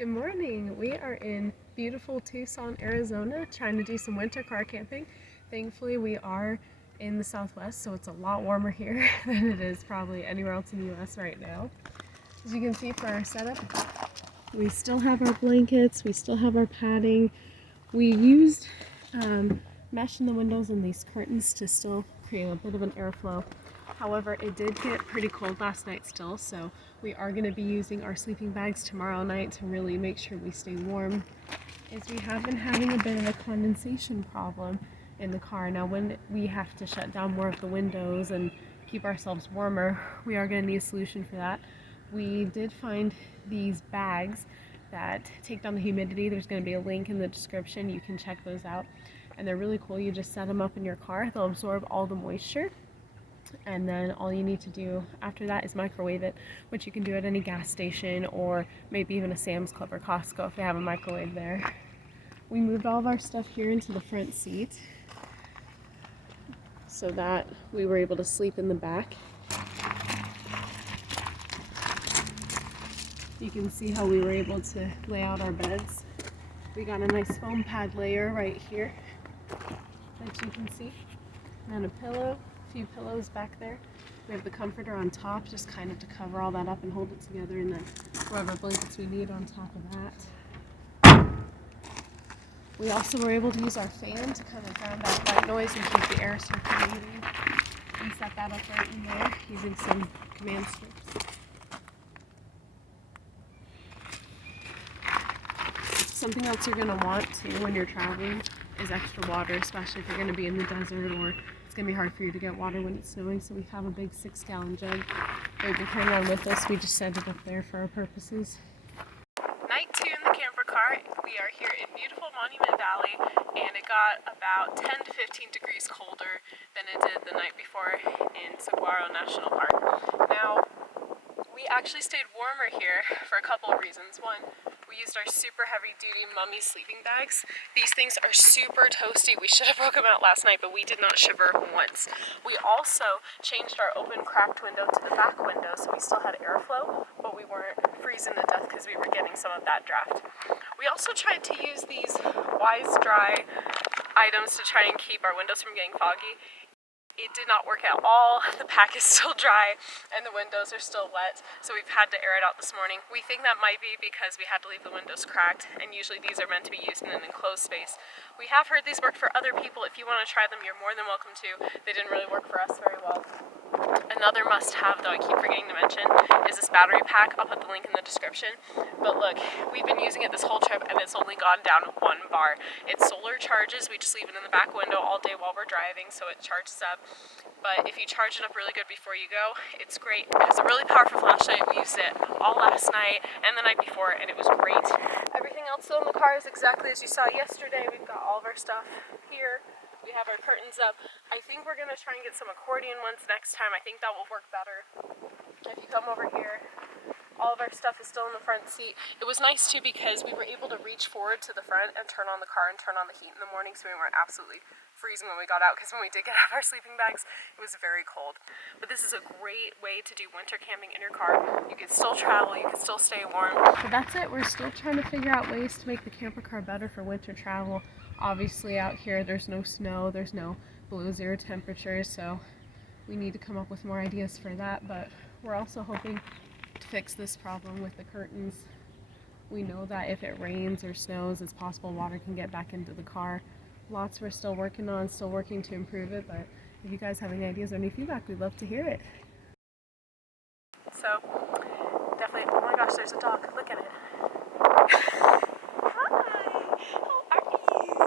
Good morning. We are in beautiful Tucson, Arizona, trying to do some winter car camping. Thankfully, we are in the Southwest, so it's a lot warmer here than it is probably anywhere else in the US right now. As you can see for our setup, we still have our blankets, we still have our padding. We used mesh in the windows and these curtains to still create a bit of an airflow. However, it did get pretty cold last night still, so we are going to be using our sleeping bags tomorrow night to really make sure we stay warm, as we have been having a bit of a condensation problem in the car. Now, when we have to shut down more of the windows and keep ourselves warmer, we are going to need a solution for that. We did find these bags that take down the humidity. There's going to be a link in the description. You can check those out, and they're really cool. You just set them up in your car. They'll absorb all the moisture, and then all you need to do after that is microwave it, which you can do at any gas station or maybe even a Sam's Club or Costco if they have a microwave there. We moved all of our stuff here into the front seat so that we were able to sleep in the back. You can see how we were able to lay out our beds. We got a nice foam pad layer right here that you can see, and a pillow. Few pillows back there. We have the comforter on top, just kind of to cover all that up and hold it together, and then whatever blankets we need on top of that. We also were able to use our fan to kind of drown out white noise and keep the air circulating. We set that up right in there using some command strips. Something else you're going to want to when you're traveling is extra water, especially if you're going to be in the desert or it's going to be hard for you to get water when it's snowing. So we have a big 6-gallon jug that we've been carrying on with us. We just set it up there for our purposes. Night 2 in the camper car. We are here in beautiful Monument Valley, and it got about 10 to 15 degrees colder than it did the night before in Saguaro National Park. Now, we actually stayed warmer here for a couple of reasons. One, we used our super heavy duty Mummy sleeping bags. These things are super toasty. We should have broke them out last night, but we did not shiver once. We also changed our open cracked window to the back window, so we still had airflow, but we weren't freezing to death because we were getting some of that draft. We also tried to use these Wise Dry items to try and keep our windows from getting foggy. It did not work at all. The pack is still dry and the windows are still wet, so we've had to air it out this morning. We think that might be because we had to leave the windows cracked, and usually these are meant to be used in an enclosed space. We have heard these work for other people. If you want to try them, you're more than welcome to. They didn't really work for us very well. Another must-have, though I keep forgetting to mention, is this battery pack. I'll put the link in the description. But look, we've been using it this whole trip and it's only gone down 1 bar. It solar charges. We just leave it in the back window all day while we're driving, so it charges up. But if you charge it up really good before you go, it's great. It has a really powerful flashlight. We used it all last night and the night before, and it was great. Everything else though in the car is exactly as you saw yesterday. We've got all of our stuff here. We have our curtains up. I think we're going to try and get some accordion ones next time. I think that will work better. If you come over here, all of our stuff is still in the front seat. It was nice too because we were able to reach forward to the front and turn on the car and turn on the heat in the morning, so we weren't absolutely freezing when we got out, because when we did get out of our sleeping bags, it was very cold. But this is a great way to do winter camping in your car. You can still travel, you can still stay warm. But that's it. We're still trying to figure out ways to make the camper car better for winter travel. Obviously out here there's no snow, there's no below 0 temperatures, so we need to come up with more ideas for that. But we're also hoping to fix this problem with the curtains. We know that if it rains or snows, it's possible water can get back into the car. Lots we're still working on, still working to improve it, but if you guys have any ideas or any feedback, we'd love to hear it. So, definitely, oh my gosh, there's a dog, look at it. Hi, how are you?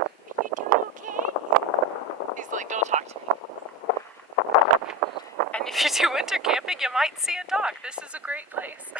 Are you doing okay? He's like, don't talk to me. And if you do winter camping, you might see a dog. This is a great place.